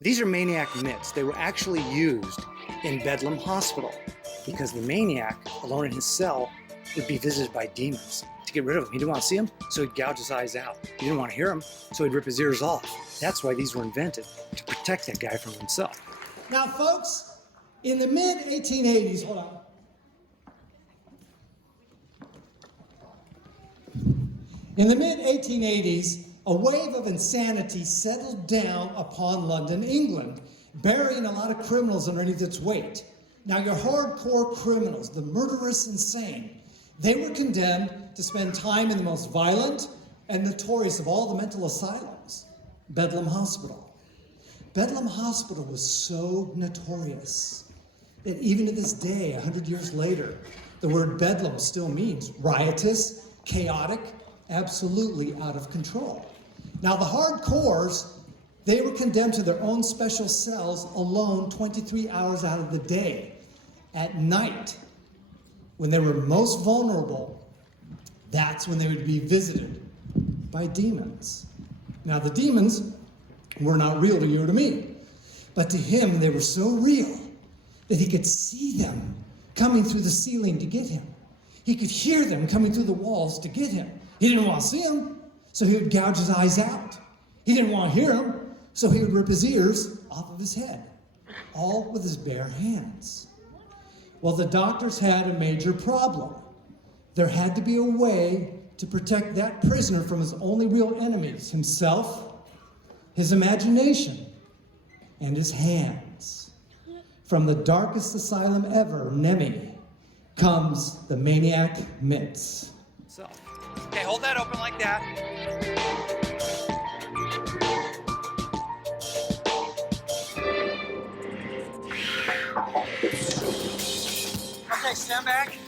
These are Maniac Mitts. They were actually used in Bedlam Hospital because the maniac, alone in his cell, would be visited by demons. To get rid of him, he didn't want to see him, so he'd gouge his eyes out. He didn't want to hear him, so he'd rip his ears off. That's why these were invented, to protect that guy from himself. Now, folks, in the mid-1880s, hold on. In the mid-1880s, a wave of insanity settled down upon London, England, burying a lot of criminals underneath its weight. Now, your hardcore criminals, the murderous insane, they were condemned to spend time in the most violent and notorious of all the mental asylums, Bedlam Hospital. Bedlam Hospital was so notorious that even to this day, 100 years later, the word Bedlam still means riotous, chaotic, absolutely out of control. Now, the hardcores, they were condemned to their own special cells alone 23 hours out of the day. At night, when they were most vulnerable, that's when they would be visited by demons. Now, the demons were not real to you or to me, but to him, they were so real that he could see them coming through the ceiling to get him. He could hear them coming through the walls to get him. He didn't want to see them, so he would gouge his eyes out. He didn't want to hear them, so he would rip his ears off of his head, all with his bare hands. Well, the doctors had a major problem. There had to be a way to protect that prisoner from his only real enemies, himself, his imagination, and his hands. From the darkest asylum ever, Nemi, comes the Maniac Mitts. Okay, hold that open like that. Okay, stand back.